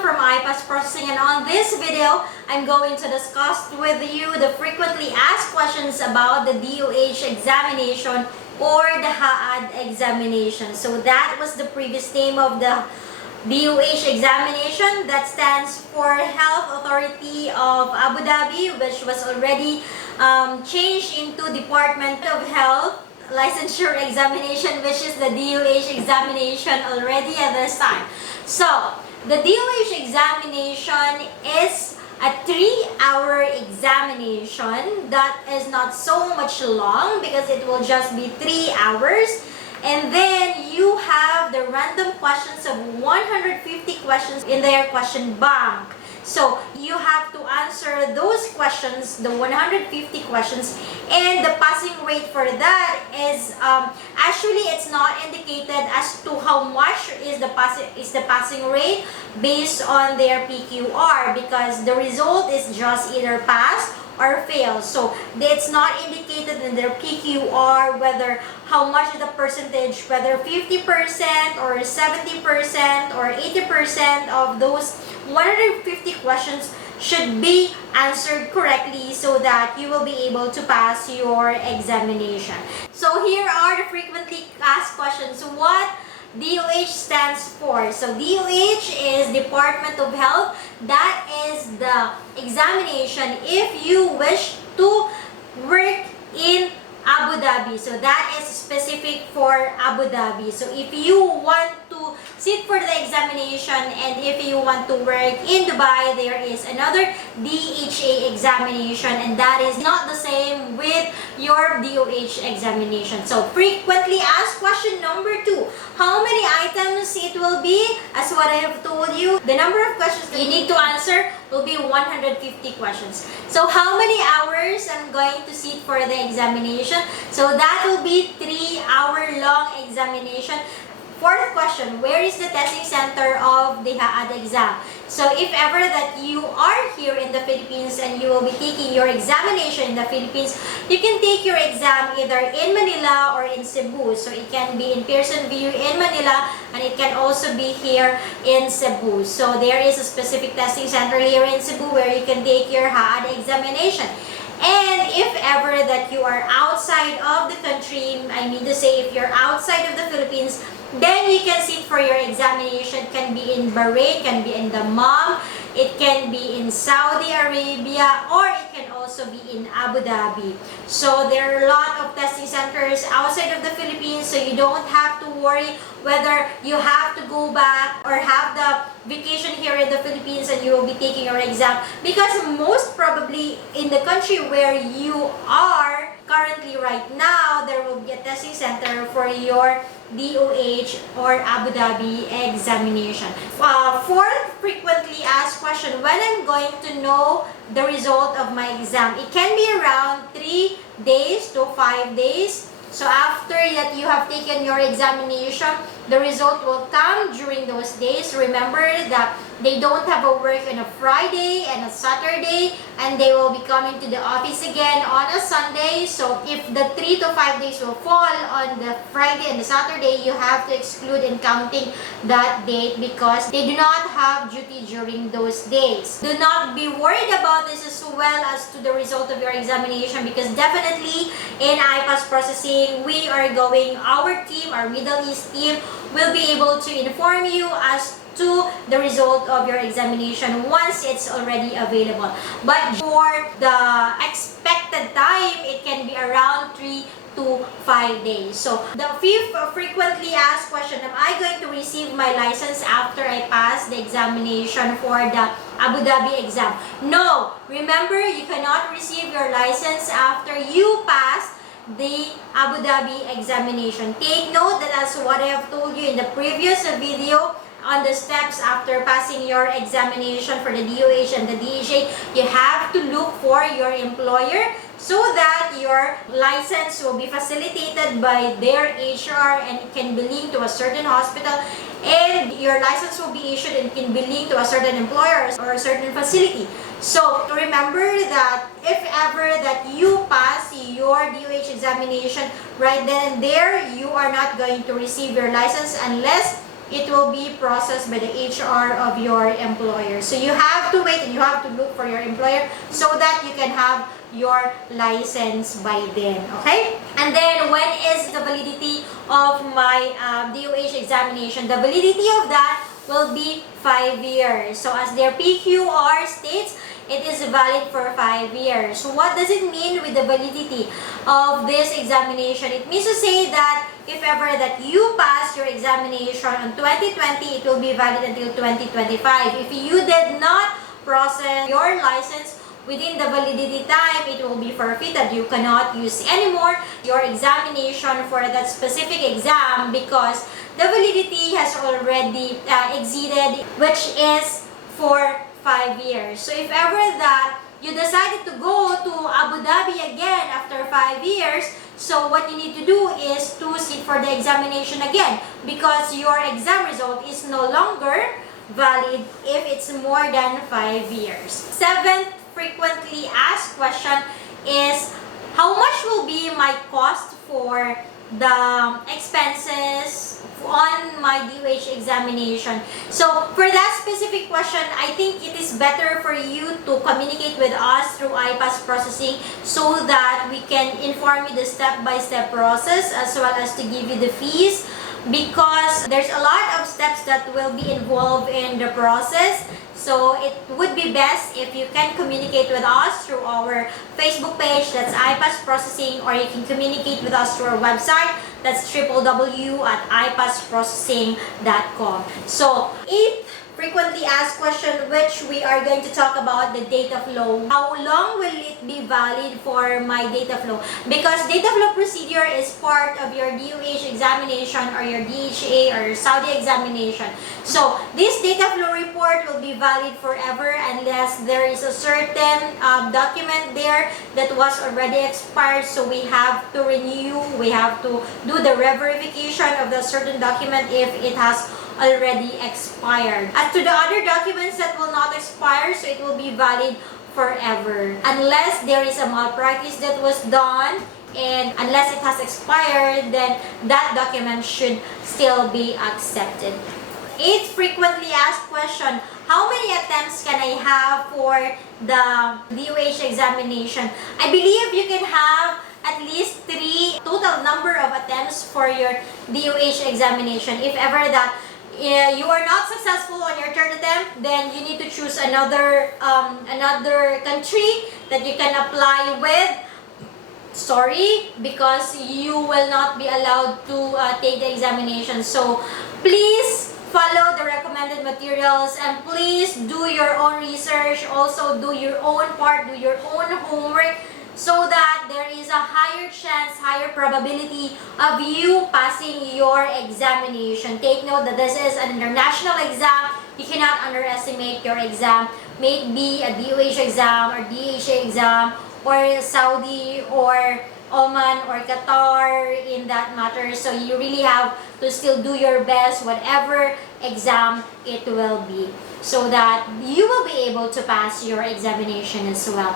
from IPASS Processing, and on this video, I'm going to discuss with you the frequently asked questions about the DOH examination or the Haad examination. So that was the previous name of the DOH examination, that stands for Health Authority of Abu Dhabi, which was already changed into Department of Health Licensure Examination, which is the DOH examination already at this time. So, the DOH examination is a 3-hour examination that is not so much long because it will just be 3 hours. And then you have the random questions of 150 questions in their question bank. So you have to answer those questions, the 150 questions, and the passing rate for that is actually it's not indicated as to how much is the passing rate based on their PQR, because the result is just either pass or fail. So it's not indicated in their PQR whether how much is the percentage, whether 50% or 70% or 80% of those 150 questions should be answered correctly so that you will be able to pass your examination. So here are the frequently asked questions. What DOH stands for. So DOH is Department of Health. That is the examination if you wish to work in Abu Dhabi. So that is specific for Abu Dhabi. So if you want to sit for the examination and if you want to work in Dubai, there is another DHA examination, and that is not the same with your DOH examination. So frequently asked question number 2. How many items it will be? As what I have told you, the number of questions that you need to answer will be 150 questions. So how many hours I'm going to sit for the examination? So that will be 3-hour long examination. Fourth question, where is the testing center of the Haad exam? So if ever that you are here in the Philippines and you will be taking your examination in the Philippines, you can take your exam either in Manila or in Cebu. So it can be in Pearson View in Manila, and it can also be here in Cebu. So there is a specific testing center here in Cebu where you can take your Haad examination. And if ever that you are outside of the country, I mean to say if you're outside of the Philippines, then you can sit for your examination. It can be in Bahrain, can be in Dammam, it can be in Saudi Arabia, or it can also be in Abu Dhabi. So there are a lot of testing centers outside of the Philippines, so you don't have to worry whether you have to go back or have the vacation here in the Philippines and you will be taking your exam, because most probably in the country where you are currently right now, there will be a testing center for your DOH or Abu Dhabi examination. Fourth frequently asked question, when I'm going to know the result of my exam? It can be around 3 days to 5 days. So after that you have taken your examination, the result will come during those days. Remember that they don't have a work on a Friday and a Saturday, and they will be coming to the office again on a Sunday. So if the 3 to 5 days will fall on the Friday and the Saturday, you have to exclude in counting that date because they do not have duty during those days. Do not be worried about this as well as to the result of your examination, because definitely in IPASS Processing, we are going, our team, our Middle East team, will be able to inform you as to the result of your examination once it's already available. But for the expected time, it can be around 3 to 5 days. So the fifth frequently asked question, am I going to receive my license after I pass the examination for the Abu Dhabi exam? No! Remember, you cannot receive your license after you pass the Abu Dhabi examination. Take note that as what I have told you in the previous video on the steps after passing your examination for the DOH and the DHA, you have to look for your employer so that your license will be facilitated by their HR and it can be linked to a certain hospital, and your license will be issued and can be linked to a certain employer or a certain facility. So remember that if ever that you pass your DOH examination, right then and there, you are not going to receive your license unless it will be processed by the HR of your employer. So you have to wait and you have to look for your employer so that you can have your license by then, okay? And then when is the validity of my DOH examination? The validity of that will be 5 years. So as their PQR states, it is valid for 5 years. So what does it mean with the validity of this examination? It means to say that if ever that you pass your examination on 2020, it will be valid until 2025. If you did not process your license within the validity time, it will be forfeited. You cannot use anymore your examination for that specific exam because the validity has already exceeded, which is for 5 years. So if ever that you decided to go to Abu Dhabi again after 5 years, so what you need to do is to sit for the examination again because your exam result is no longer valid if it's more than 5 years. Seventh frequently asked question is, how much will be my cost for the expenses on my DOH examination? So for that specific question, I think it is better for you to communicate with us through IPASS Processing so that we can inform you the step-by-step process as well as to give you the fees, because there's a lot of steps that will be involved in the process. So it would be best if you can communicate with us through our Facebook page, that's IPASS Processing, or you can communicate with us through our website, that's www.ipassprocessing.com. So, 8th frequently asked question, which we are going to talk about the data flow. How long will it be valid for my data flow? Because data flow procedure is part of your DOH examination or your DHA or Saudi examination. So this data flow report will be valid forever unless there is a certain document there that was already expired. So we have to renew, we have to do the re-verification of the certain document if it has already expired. As to the other documents that will not expire, so it will be valid forever. Unless there is a malpractice that was done and unless it has expired, then that document should still be accepted. 8th frequently asked question, how many attempts can I have for the DOH examination? I believe you can have at least 3 total number of attempts for your DOH examination. If ever that you are not successful on your third attempt, then you need to choose another country that you can apply with. Sorry, because you will not be allowed to take the examination. So please follow the recommended materials and please do your own research. Also do your own part, do your own homework, so that there is a higher chance, higher probability of you passing your examination. Take note that this is an international exam. You cannot underestimate your exam. May it be a DOH exam or DHA exam or Saudi or Oman or Qatar in that matter. So you really have to still do your best, whatever exam it will be, so that you will be able to pass your examination as well.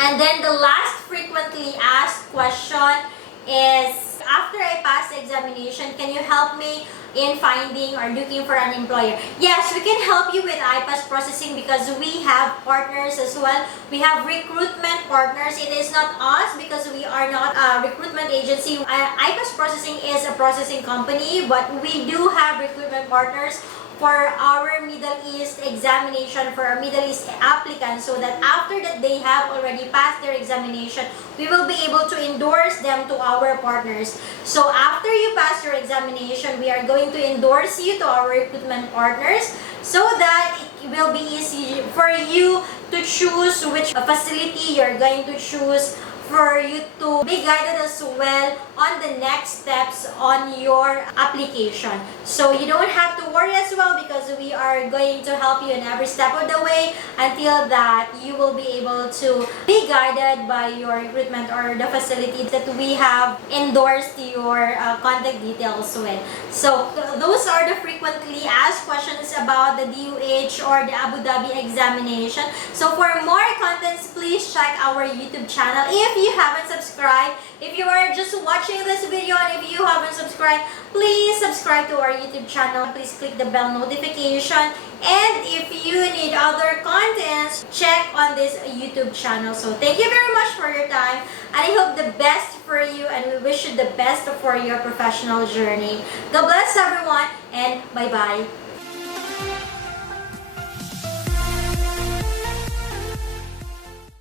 And then the last frequently asked question is, after I pass the examination, can you help me in finding or looking for an employer? Yes, we can help you with IPASS Processing because we have partners as well. We have recruitment partners. It is not us because we are not a recruitment agency. IPASS Processing is a processing company, but we do have recruitment partners for our Middle East examination, for our Middle East applicants, so that after that they have already passed their examination, we will be able to endorse them to our partners. So after you pass your examination, we are going to endorse you to our recruitment partners so that it will be easy for you to choose which facility you're going to choose, for you to be guided as well on the next steps on your application. So you don't have to worry as well because we are going to help you in every step of the way until that you will be able to be guided by your recruitment or the facility that we have endorsed your contact details with. So those are the frequently asked questions about the DOH or the Abu Dhabi examination. So for more contents, please check our YouTube channel. If you haven't subscribed, if you are just watching this video and if you haven't subscribed, please subscribe to our YouTube channel. Please click the bell notification. And if you need other contents, check on this YouTube channel. So thank you very much for your time. And I hope the best for you and we wish you the best for your professional journey. God bless everyone and bye-bye.